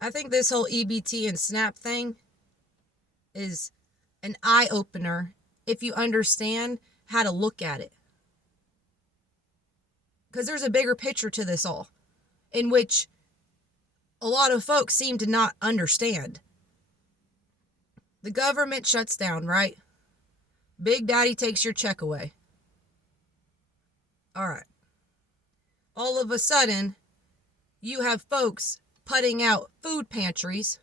I think this whole EBT and SNAP thing is an eye-opener if you understand how to look at it. Because there's a bigger picture to this all, in which a lot of folks seem to not understand. The government shuts down, right? Big Daddy takes your check away. All right. All of a sudden, you have folks putting out food pantries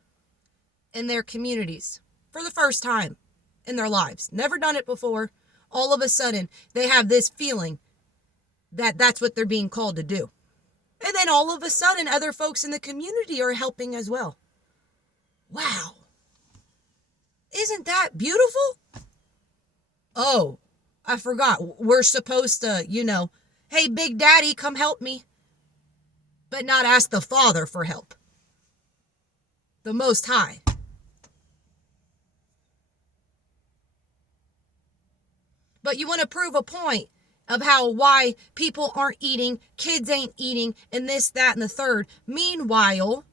in their communities for the first time in their lives. Never done it before. All of a sudden, they have this feeling that that's what they're being called to do. And then all of a sudden, other folks in the community are helping as well. Wow. Isn't that beautiful? Oh, I forgot. We're supposed to, hey, Big Daddy, come help me. But not ask the Father for help. The Most High. But you want to prove a point of why people aren't eating, kids ain't eating, and this, that, and the third. Meanwhile,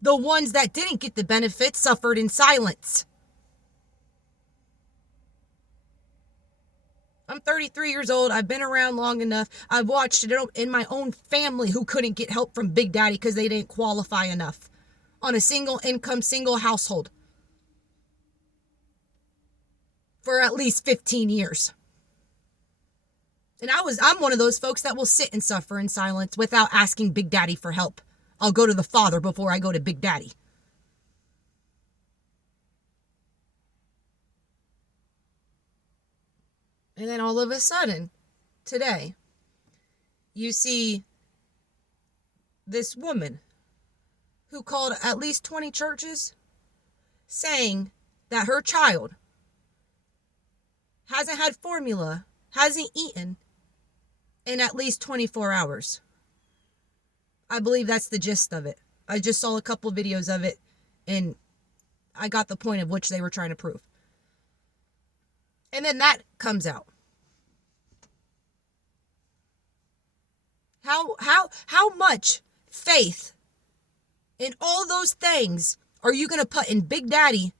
the ones that didn't get the benefits suffered in silence. I'm 33 years old. I've been around long enough. I've watched it in my own family who couldn't get help from Big Daddy because they didn't qualify enough on a single income, single household for at least 15 years. And I'm one of those folks that will sit and suffer in silence without asking Big Daddy for help. I'll go to the Father before I go to Big Daddy. And then all of a sudden, today, you see this woman who called at least 20 churches saying that her child hasn't had formula, hasn't eaten in at least 24 hours. I believe that's the gist of it. I just saw a couple videos of it and I got the point of which they were trying to prove. And then that comes out. How much faith in all those things are you going to put in Big Daddy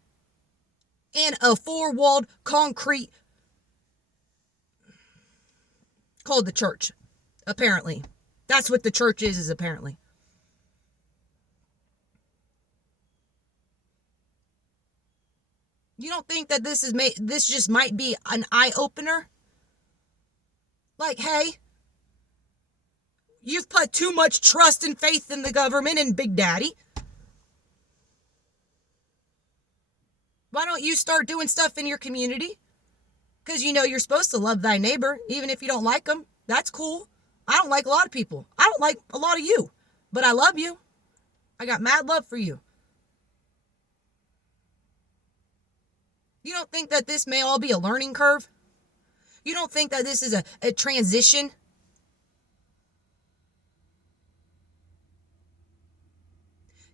and a four-walled concrete called the church? Apparently. That's what the church is apparently. You don't think that this just might be an eye-opener? Like, hey, you've put too much trust and faith in the government and Big Daddy. Why don't you start doing stuff in your community? Because you're supposed to love thy neighbor, even if you don't like them. That's cool. I don't like a lot of people. I don't like a lot of you. But I love you. I got mad love for you. You don't think that this may all be a learning curve? You don't think that this is a transition?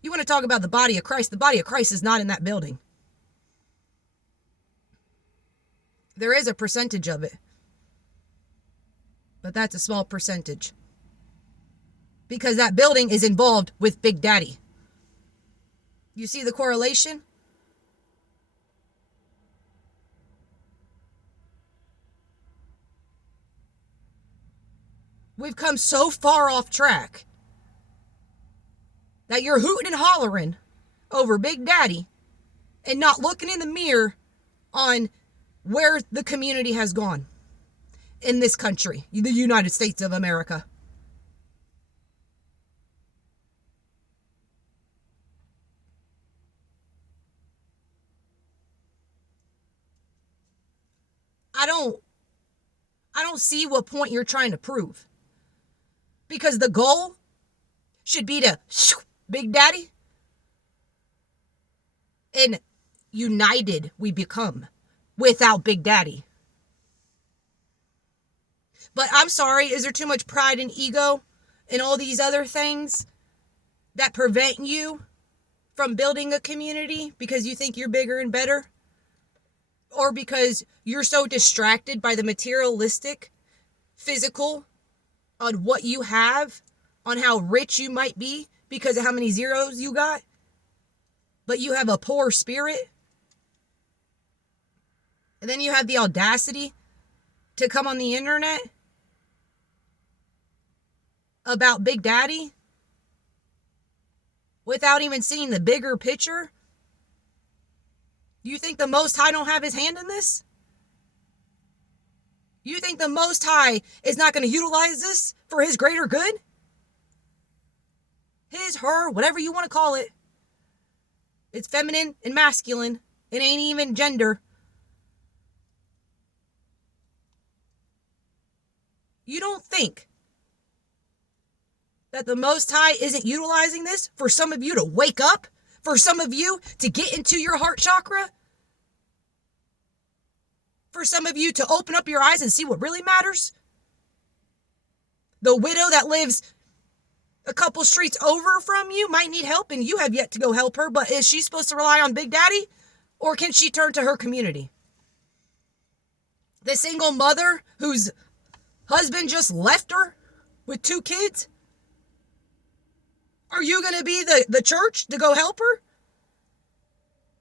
You want to talk about the body of Christ? The body of Christ is not in that building. There is a percentage of it. But that's a small percentage. Because that building is involved with Big Daddy. You see the correlation? We've come so far off track that you're hooting and hollering over Big Daddy and not looking in the mirror on where the community has gone in this country, the United States of America. I don't see what point you're trying to prove. Because the goal should be to Big Daddy, and united we become without Big Daddy. But I'm sorry, is there too much pride and ego and all these other things that prevent you from building a community because you think you're bigger and better? Or because you're so distracted by the materialistic, physical, on what you have, on how rich you might be because of how many zeros you got? but you have a poor spirit. And then you have the audacity to come on the internet about Big Daddy without even seeing the bigger picture. You think the Most High don't have his hand in this? You think the Most High is not going to utilize this for his greater good? His, her, whatever you want to call it. It's feminine and masculine. It ain't even gender. You don't think that the Most High isn't utilizing this for some of you to wake up? For some of you to get into your heart chakra? For some of you to open up your eyes and see what really matters? The widow that lives a couple streets over from you might need help and you have yet to go help her, but is she supposed to rely on Big Daddy? Or can she turn to her community? The single mother whose husband just left her with 2 kids? Are you going to be the church to go help her?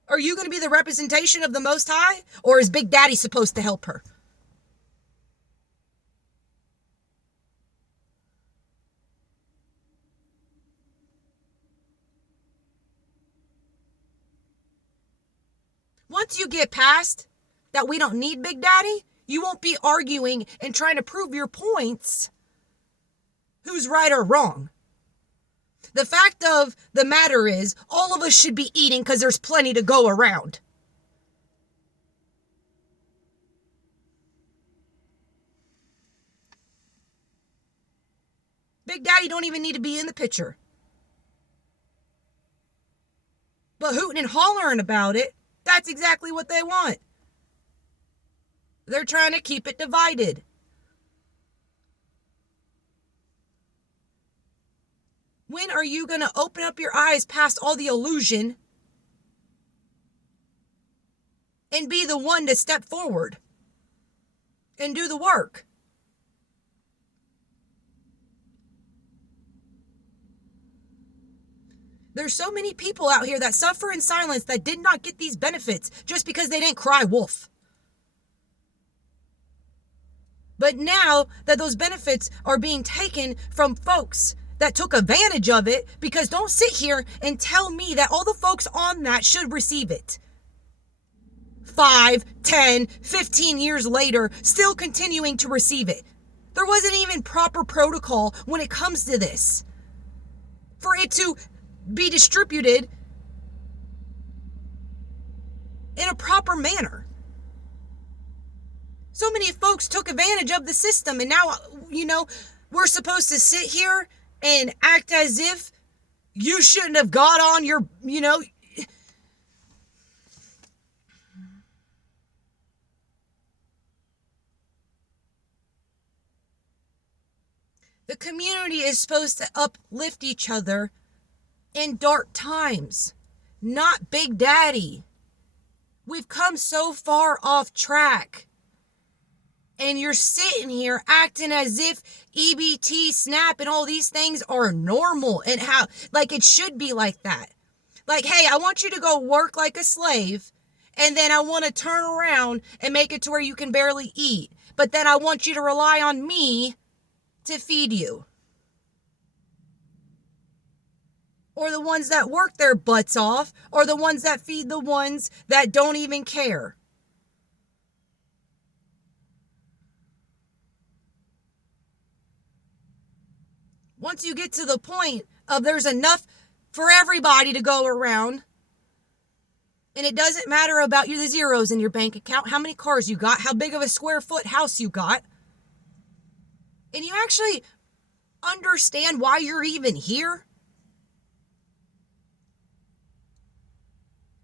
Are you going to be the representation of the Most High? Or is Big Daddy supposed to help her? Once you get past that we don't need Big Daddy, you won't be arguing and trying to prove your points who's right or wrong. The fact of the matter is, all of us should be eating because there's plenty to go around. Big Daddy don't even need to be in the picture. But hooting and hollering about it, that's exactly what they want. They're trying to keep it divided. When are you going to open up your eyes past all the illusion and be the one to step forward and do the work? There's so many people out here that suffer in silence that did not get these benefits just because they didn't cry wolf. But now that those benefits are being taken from folks that took advantage of it, because don't sit here and tell me that all the folks on that should receive it. 5, 10, 15 years later, still continuing to receive it. There wasn't even proper protocol when it comes to this. For it to be distributed in a proper manner. So many folks took advantage of the system, and now, we're supposed to sit here and act as if you shouldn't have got on your, The community is supposed to uplift each other in dark times, not Big Daddy. We've come so far off track. And you're sitting here acting as if EBT, SNAP, and all these things are normal and how, like it should be like that. Like, hey, I want you to go work like a slave, and then I want to turn around and make it to where you can barely eat. But then I want you to rely on me to feed you. Or the ones that work their butts off, or the ones that feed the ones that don't even care. Once you get to the point of there's enough for everybody to go around, and it doesn't matter about the zeros in your bank account, how many cars you got, how big of a square foot house you got, and you actually understand why you're even here,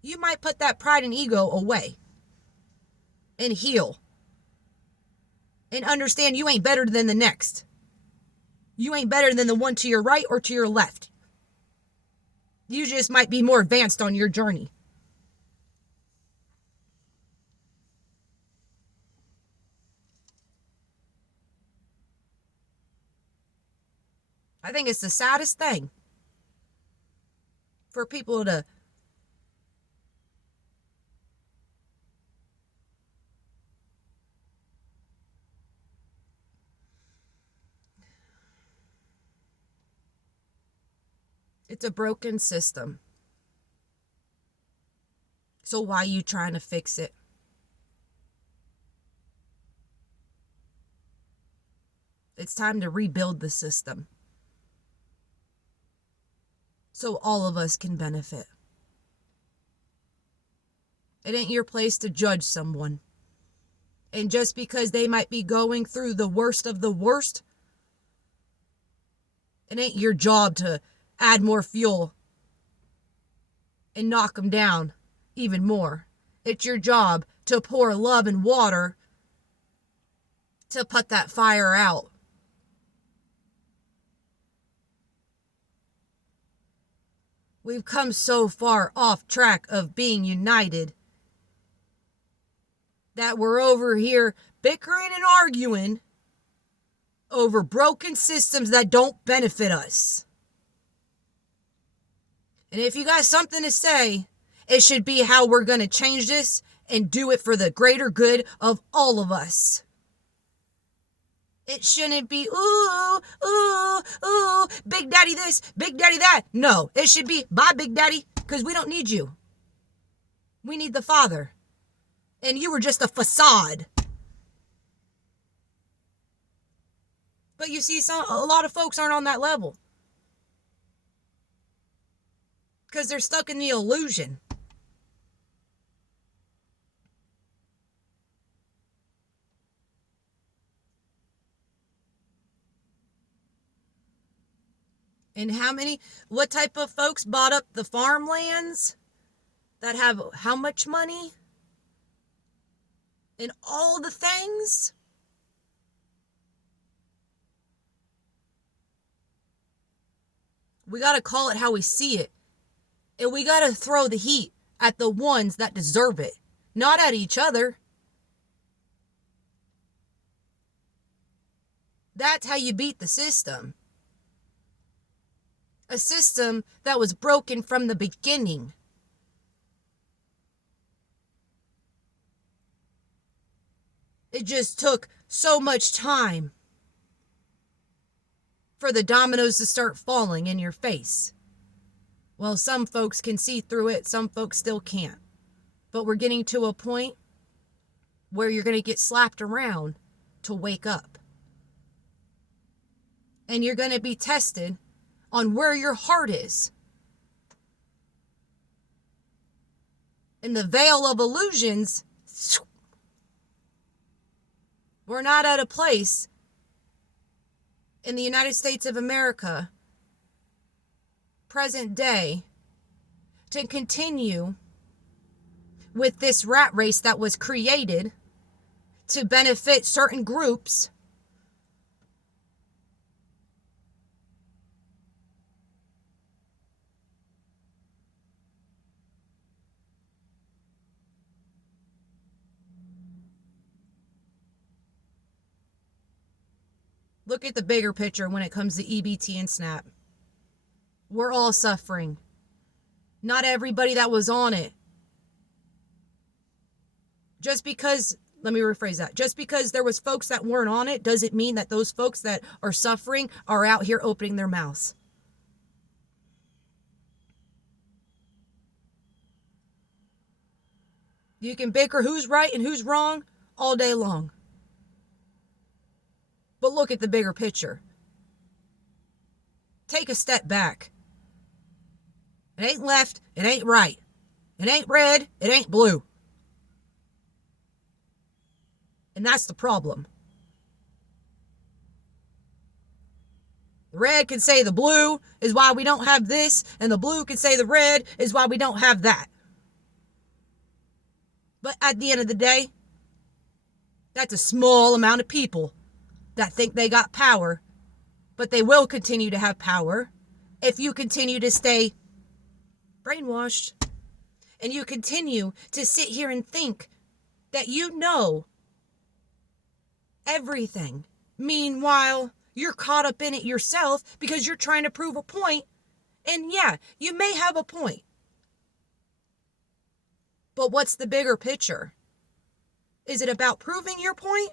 you might put that pride and ego away and heal and understand you ain't better than the next. You ain't better than the one to your right or to your left. You just might be more advanced on your journey. I think it's the saddest thing for people to It's a broken system. So why are you trying to fix it? It's time to rebuild the system so all of us can benefit. It ain't your place to judge someone. And just because they might be going through the worst of the worst, it ain't your job to add more fuel and knock them down even more. It's your job to pour love and water to put that fire out. We've come so far off track of being united that we're over here bickering and arguing over broken systems that don't benefit us. And if you got something to say, it should be how we're going to change this and do it for the greater good of all of us. It shouldn't be, ooh, Big Daddy this, Big Daddy that. No, it should be, bye, Big Daddy, because we don't need you. We need the Father. And you were just a facade. But you see, a lot of folks aren't on that level. Because they're stuck in the illusion. And what type of folks bought up the farmlands that have how much money? And all the things? We got to call it how we see it. And we got to throw the heat at the ones that deserve it, not at each other. That's how you beat the system. A system that was broken from the beginning. It just took so much time for the dominoes to start falling in your face. Well, some folks can see through it, some folks still can't. But we're getting to a point where you're going to get slapped around to wake up. And you're going to be tested on where your heart is. In the veil of illusions, we're not at a place in the United States of America, present day, to continue with this rat race that was created to benefit certain groups. Look at the bigger picture when it comes to EBT and SNAP. We're all suffering. Not everybody that was on it. Just because, let me rephrase that. Just because there was folks that weren't on it doesn't mean that those folks that are suffering are out here opening their mouths. You can bicker who's right and who's wrong all day long. But look at the bigger picture. Take a step back. It ain't left, it ain't right. It ain't red, it ain't blue. And that's the problem. The red can say the blue is why we don't have this, and the blue can say the red is why we don't have that. But at the end of the day, that's a small amount of people that think they got power, but they will continue to have power if you continue to stay brainwashed and you continue to sit here and think that you know everything. Meanwhile, you're caught up in it yourself because you're trying to prove a point. And yeah, you may have a point. But what's the bigger picture? Is it about proving your point?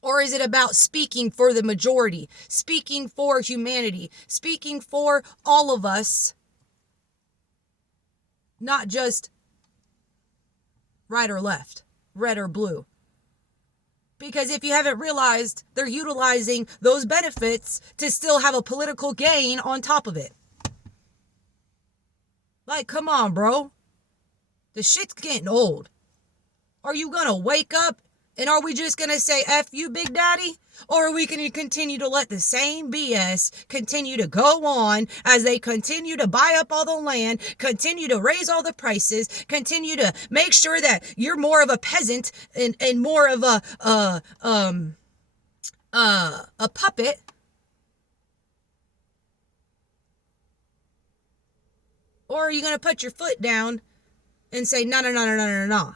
Or is it about speaking for the majority, speaking for humanity, speaking for all of us, not just right or left, red or blue? Because if you haven't realized, they're utilizing those benefits to still have a political gain on top of it. Like, come on, bro. The shit's getting old. Are you going to wake up and are we just going to say F you, Big Daddy? Or are we going to continue to let the same BS continue to go on as they continue to buy up all the land, continue to raise all the prices, continue to make sure that you're more of a peasant and more of a puppet? Or are you going to put your foot down and say, no, no, no, no, no, no, no?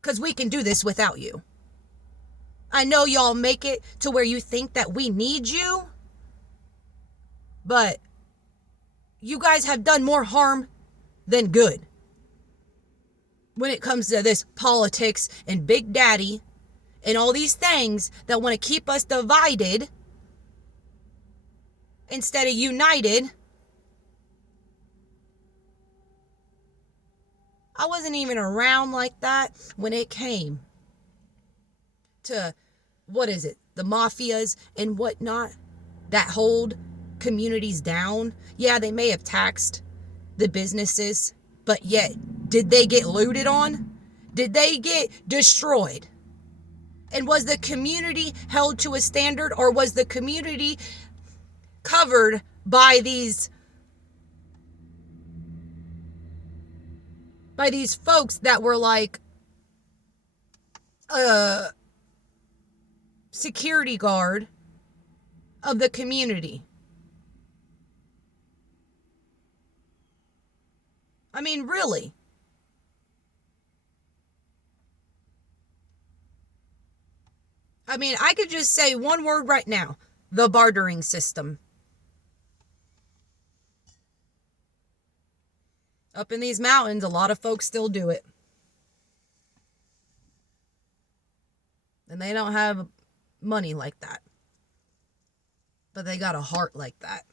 Because we can do this without you. I know y'all make it to where you think that we need you, but you guys have done more harm than good when it comes to this politics and Big Daddy and all these things that want to keep us divided instead of united. I wasn't even around like that when it came to, what is it, the mafias and whatnot that hold communities down. Yeah, they may have taxed the businesses, but yet, did they get looted on? Did they get destroyed? And was the community held to a standard, or was the community covered by these folks that were like security guard of the community? I mean, really? I mean, I could just say one word right now: the bartering system. Up in these mountains, a lot of folks still do it. And they don't have money like that. But they got a heart like that.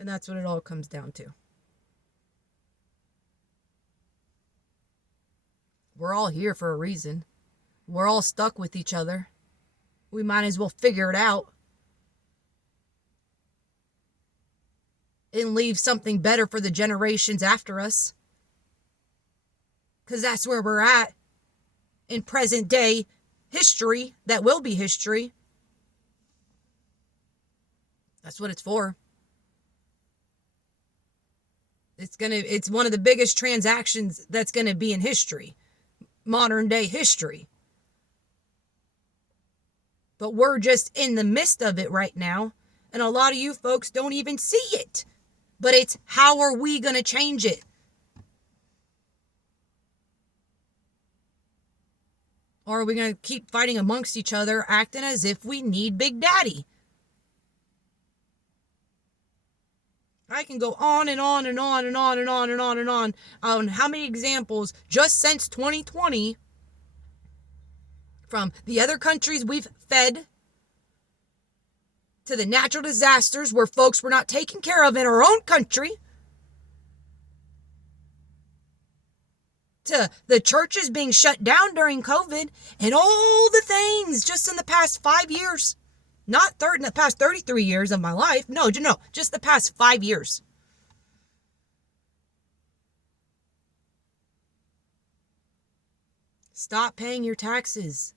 And that's what it all comes down to. We're all here for a reason. We're all stuck with each other. We might as well figure it out and leave something better for the generations after us. Because that's where we're at in present day history that will be history. That's what it's for. It's one of the biggest transactions that's going to be in history, modern day history. But we're just in the midst of it right now, and a lot of you folks don't even see it. But it's, how are we going to change it? Or are we going to keep fighting amongst each other, acting as if we need Big Daddy? I can go on and on and on and on and on and on and on how many examples just since 2020 from the other countries we've fed to the natural disasters where folks were not taken care of in our own country, to the churches being shut down during COVID, and all the things just in the past 5 years. Not in the past 33 years of my life. No, just the past 5 years. Stop paying your taxes.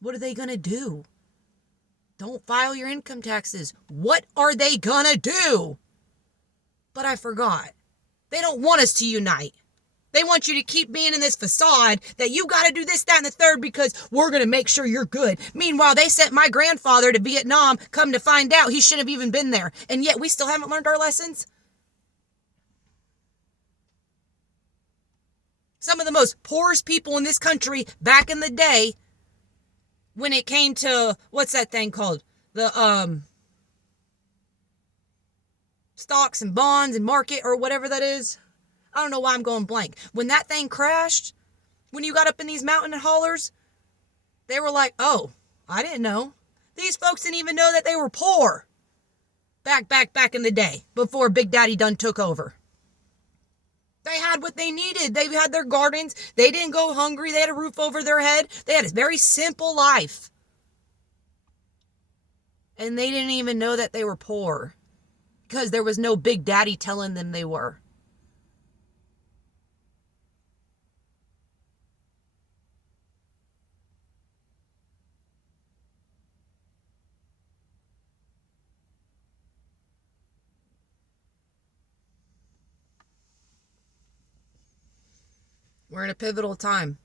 What are they going to do? Don't file your income taxes. What are they going to do? But I forgot. They don't want us to unite. They want you to keep being in this facade that you got to do this, that, and the third because we're going to make sure you're good. Meanwhile, they sent my grandfather to Vietnam. Come to find out, he shouldn't have even been there. And yet we still haven't learned our lessons. Some of the most poorest people in this country back in the day, when it came to, what's that thing called? The stocks and bonds and market or whatever that is. I don't know why I'm going blank. When that thing crashed, When you got up in these mountain hollers, they were like, oh, I didn't know. These folks didn't even know that they were poor. Back in the day, before Big Daddy done took over. They had what they needed. They had their gardens. They didn't go hungry. They had a roof over their head. They had a very simple life. And they didn't even know that they were poor. Because there was no Big Daddy telling them they were. We're in a pivotal time.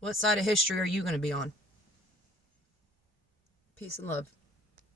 What side of history are you going to be on? Peace and love.